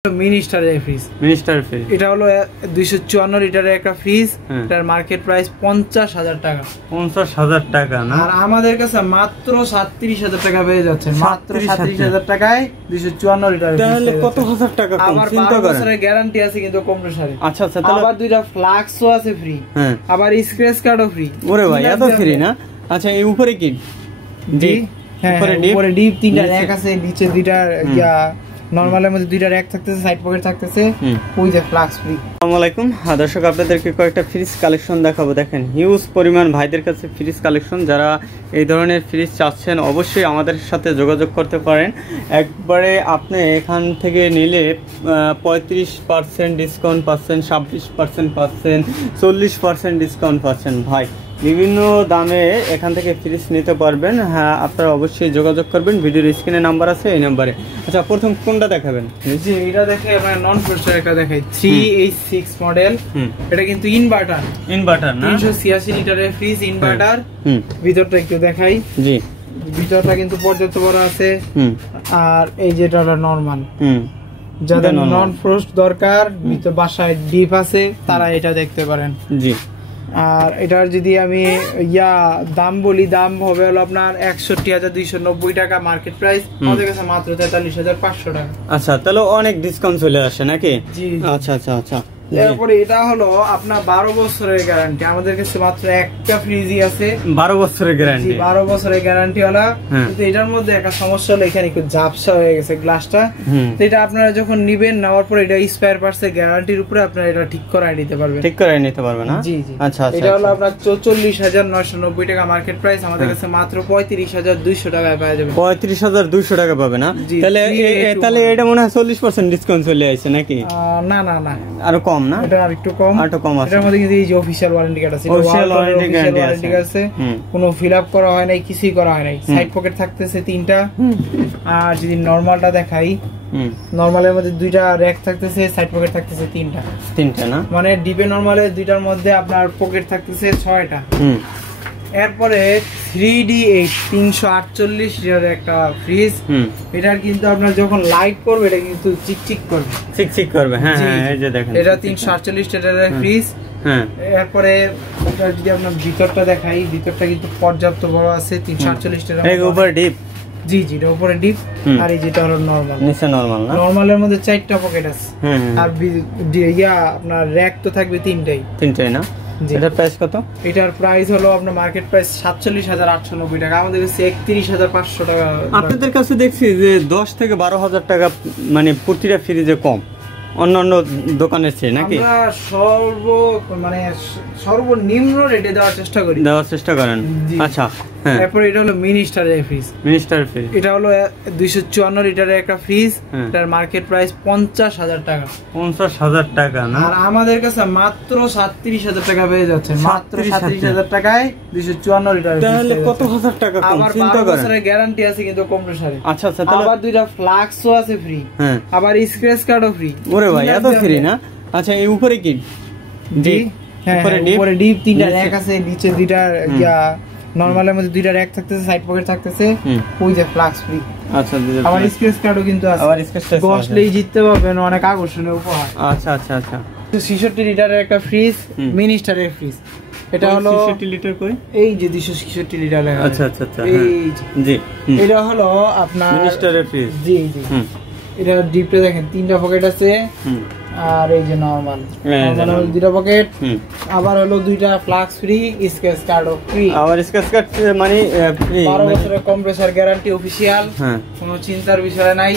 Fridge এটা হলো 254 লিটারের একটা ফ্রিজ। এটার মার্কেট প্রাইস 50,000 টাকা। 50,000 টাকা না? আর আমাদের কাছে মাত্র 37,000 টাকা পেয়ে যাচ্ছে। মাত্র 37,000 টাকায় 254 লিটার। তাহলে কত হাজার টাকা কম? চিন্তা করেন। বছরের গ্যারান্টি আছে কিন্তু কম্প্রেসারে। আচ্ছা আচ্ছা, তাহলে আবার দুইটা ফ্লাক্সও আছে ফ্রি। হ্যাঁ, আবার স্ক্র্যাচ কার্ডও ফ্রি। ওরে ভাই, এত ফ্রি না? আচ্ছা, এই উপরে কি? জি হ্যাঁ, উপরে ডিপ তিনটা র‍্যাক আছে, নিচে দুইটা নরমালের মধ্যে দুইটা র‍্যাক থাকতেছে, সাইড পকেট থাকতেছে, ওই যে ফ্লাক্স ফ্রি। আসসালামু আলাইকুম দর্শক, আপনাদেরকে কয়েকটা ফ্রিজ কালেকশন দেখাবো। দেখেন, হিউজ পরিমাণ ভাইদের কাছে ফ্রিজ কালেকশন। যারা এই ধরনের ফ্রিজ চাচ্ছেন অবশ্যই আমাদের সাথে যোগাযোগ করতে পারেন। একবারে আপনি এখান থেকে নিলে 35% ডিসকাউন্ট পাচ্ছেন, 26% পাচ্ছেন, 40% ডিসকাউন্ট পাচ্ছেন। ভাই বিভিন্ন দামে এখান থেকে ফ্রিজ নিতে পারবেন। হ্যাঁ, আপনারা অবশ্যই যোগাযোগ করবেন। ভিডিওর স্ক্রিনে নাম্বার আছে, এই নাম্বারে। আচ্ছা, প্রথম কোনটা দেখাবেন? জি, এটা দেখে আমরা নন ফ্রস্টার একটা দেখাই, 3H6 মডেল। এটা কিন্তু ইনভার্টার না? 386 লিটারের ফ্রিজ ইনভার্টার। ভিতরটা একটু দেখাই। জি, ভিতরটা কিন্তু পর্যাপ্ত বড় আছে। আর এই যেটা হলো নরমাল। যাদের নন ফ্রস্ট দরকার, ভিতর বাসায় ডিপ আছে, তারা এটা দেখতে পারেন। জি, আর এটার যদি আমি দাম বলি, দাম হবে হলো আপনার 61,290 টাকা মার্কেট প্রাইস। আমাদের কাছে মাত্র 43,500 টাকা। আচ্ছা, তাহলে অনেক ডিসকাউন্ট চলে আসে নাকি? জি, আচ্ছা আচ্ছা আচ্ছা। তারপরে এটা হলো আপনার 12 বছরের গ্যারান্টি। আমাদের কাছে মাত্র একটা ফ্রিজই আছে 12 বছরের গ্যারান্টি। 12 বছরের গ্যারান্টি वाला। কিন্তু এটার মধ্যে একটা সমস্যা হলো, এখানে একটু ঝাপসা হয়ে গেছে গ্লাসটা। তো এটা আপনারা যখন নিবেন, নেওয়ার পর এটা স্পেয়ার পার্টসের গ্যারান্টির উপরে আপনারা এটা ঠিক করায় নিতে পারবেন। ঠিক করায় নিতে পারবেন না? জি জি। আচ্ছা আচ্ছা। এটা হলো আপনার 44,990 টাকা মার্কেট প্রাইস। আমাদের কাছে মাত্র 35,200 টাকায় পাওয়া যাবে। 35,200 টাকা পাবে না? তাহলে এটা মনে হয় 40% ডিসকাউন্ট চলে আসছে নাকি? না না না, আরো কম না? এটা আরেকটু কম। এটার মধ্যে কিন্তু এই যে অফিশিয়াল ওয়ারেন্টি কার্ড আছে। অফিশিয়াল ওয়ারেন্টি আছে। কোনো ফিল আপ করা হয় নাই, কিছুই করা হয় নাই। সাইড পকেট থাকতেছে তিনটা। আর যদি নরমালটা দেখাই, নরমালের মধ্যে দুইটা র‍্যাক থাকতেছে, সাইড পকেট থাকতেছে তিনটা না? মানে ডিপে নরমালে দুইটার মধ্যে আপনার পকেট থাকতেছে 6টা। এরপরে 3D8 348 লিটারের একটা ফ্রিজ। এটার কিন্তু আপনার যখন লাইট করবে, এটা কিন্তু চিকচিক করবে। হ্যাঁ হ্যাঁ, এই যে দেখেন, এটা 348 লিটারের ফ্রিজ। হ্যাঁ, এরপরে এটা যদি আপনার ভিতরটা দেখাই, ভিতরটা কিন্তু পর্যাপ্ত বড় আছে। 348 লিটার। এর উপরে ডিপ? জি জি, এটা উপরে ডিপ। আর এই যেটা হলো নরমাল। নিচে নরমাল না? নরমালের মধ্যে 4টা পকেট আছে। আর আপনার র‍্যাক তো থাকবে তিনটাই না? এটার প্রাইস কত? এটার প্রাইস হলো আপনার মার্কেট প্রাইস 47,890 টাকা। আমাদের কাছে 31,500 টাকা। আপনাদের কাছে দেখছি যে 10 থেকে 12,000 টাকা মানে প্রতিটা ফ্রিজে কম অন্যান্য দোকানের চেয়ে নাকি? আমরা সর্বনিম্ন রেটে দেওয়ার চেষ্টা করেন। আচ্ছা, হ্যাঁ। তারপর এটা হলো মিনিস্টারের ফ্রিজ। এটা হলো 254 লিটারের একটা ফ্রিজ। এটার মার্কেট প্রাইস 50,000 টাকা। 50,000 টাকা না? আর আমাদের কাছে মাত্র 37,000 টাকা পেয়ে যাচ্ছে। মাত্র 37,000 টাকায় 254 লিটার। তাহলে কত হাজার টাকা কম? চিন্তা করেন। বছরের গ্যারান্টি আছে কিন্তু কম্প্রেসারে। আচ্ছা আচ্ছা, তাহলে আবার দুইটা ফ্লাক্সও আছে ফ্রি। হ্যাঁ, আবার স্ক্র্যাচ কার্ডও ফ্রি। ওরে ভাই, এত ফ্রি না? আচ্ছা, এই উপরে কি? জি হ্যাঁ, উপরে ডিপ তিনটা র‍্যাক আছে, নিচে দুইটা নরমালের মধ্যে দুইটা র‍্যাক থাকতেছে, সাইড পকেট থাকতেছে, ওই যে ফ্লাক্স ফ্রি। আচ্ছা, আবার স্ক্র্যাচ কার্ডও কিন্তু আছে। আবার স্ক্র্যাচ কার্ড বসলেই জিততে পারবেন, অনেক আকর্ষণীয় উপহার। আচ্ছা আচ্ছা আচ্ছা। 66 লিটারের একটা ফ্রিজ, মিনিস্টারের ফ্রিজ। এটা হলো 66 লিটার কই? এই যে 266 লিটার লেখা। আচ্ছা আচ্ছা আচ্ছা, জি। এটা হলো আপনার মিনিস্টারের ফ্রিজ। জি জি। এটা ডিপটা দেখেন, তিনটা পকেট আছে। আর এই যে নরমাল দুইটা পকেট। আবার হলো দুইটা ফ্লাক্স ফ্রি, স্ক্র্যাচ কার্ডও ফ্রি। আবার স্ক্র্যাচ কার্ড মানে 12 বছরের কম্প্রেসার গ্যারান্টি অফিশিয়াল। কোনো চিন্তার বিষয় নাই।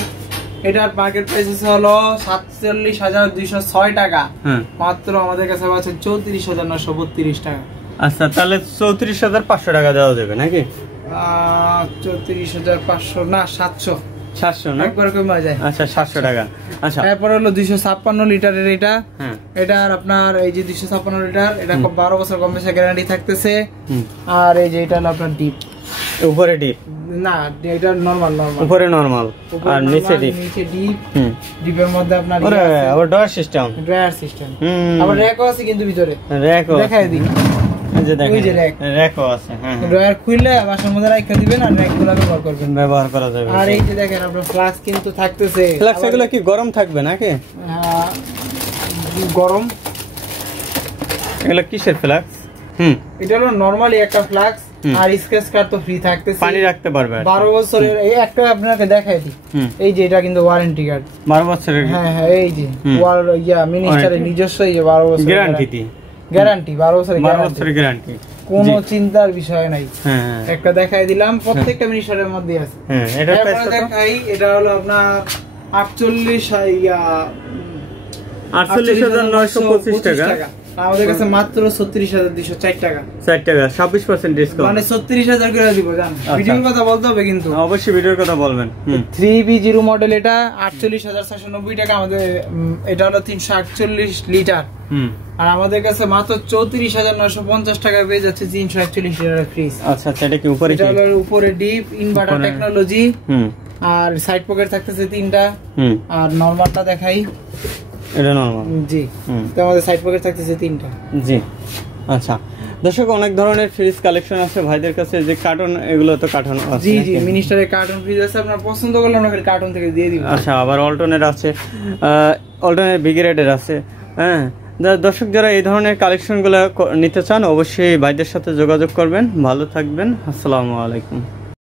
এটার মার্কেট প্রাইস হলো 47,206 টাকা। মাত্র আমাদের কাছে আছে 34,932 টাকা। আচ্ছা, তাহলে 34,500 টাকা দেওয়া যাবে নাকি? 34,500 না, 700 না, একবার কমে যায়। আচ্ছা, 700 টাকা। আচ্ছা, তারপর হলো 256 লিটারের এটা। এটার আপনার এই যে 256 লিটার, এটা 12 বছর কম্প্রেসার গ্যারান্টি থাকতেছে। আর এই যে এটা হলো আপনার ডিপ। উপরে ডিপ না, এটা নরমাল। উপরে নরমাল আর নিচে ডিপ। ডিপের মধ্যে আপনার আবার ড্রয়ার সিস্টেম। আবার র‍্যাকও আছে কিন্তু ভিতরে। র‍্যাকও দেখাই দিই। যে দেখেন ওই যে র‍্যাকও আছে। হ্যাঁ ড্রয়ার খুললে বাসার মধ্যে রাখা দিবেন আর র‍্যাকগুলো ব্যবহার করা যাবে। আর এই যে দেখেন আপনার ফ্লাক্স কিন্তু থাকতেছে। ফ্লাক্স এগুলো কি গরম থাকবে নাকি? গরম। এগুলো কিসের ফ্লাক্স? এটা হলো নরমালি একটা ফ্লাক্স আর স্ক্র্যাচ কার্ড তো ফ্রি থাকতেছে, পানি রাখতে পারবে 12 বছরের। এই একটা আপনাকে দেখাই দিই, এই যে এটা কিন্তু ওয়ারেন্টি কার্ড 12 বছরের। হ্যাঁ এই যে মিনিস্টারের নিজস্ব এই 12 বছরের গ্যারান্টি 12 বছরের গ্যারান্টি, কোনো চিন্তার বিষয় নাই। একটা দেখাই দিলাম, প্রত্যেকটা মিনিস্টারের মধ্যে আছে। এটা দেখাই, এটা হলো আপনার 48,925 টাকা। আমাদের কাছে মাত্র 36,204 টাকা, 4 টাকা 26% ডিসকাউন্ট, মানে 36,000 করে দিব। জান ভিডিওর কথা বলতে হবে কিন্তু, অবশ্যই ভিডিওর কথা বলবেন। 3B0 মডেল, এটা 48,490 টাকা আমাদের। এটা হলো 348 লিটার, আর আমাদের কাছে মাত্র 34,950 টাকা পেয়ে যাচ্ছে 341 লিটারের ফ্রিজ। আচ্ছা আচ্ছা, এটা কি উপরে? এটা হলো উপরে ডিপ ইনভার্টার টেকনোলজি, আর সাইড পকেট থাকতেছে 3টা। আর নরমালটা দেখাই, এটা নরমাল। জি, তো আমাদের সাইড পকেট থাকতেছে 3টা। জি আচ্ছা, দর্শক অনেক ধরনের ফ্রিজ কালেকশন আছে ভাইদের কাছে। যে কার্টন, এগুলো তো কার্টন আছে। জি জি, মিনিস্টারের কার্টন ফ্রিজ আছে, আপনারা পছন্দ করলে আমরা কার্টন থেকে দিয়ে দিব। আচ্ছা, আবার অল্টনের আছে, অল্টনের বিগ রেটের আছে। হ্যাঁ দর্শক, যারা এই ধরনের কালেকশনগুলো নিতে চান অবশ্যই ভাইদের সাথে যোগাযোগ করবেন। ভালো থাকবেন, আসসালামু আলাইকুম।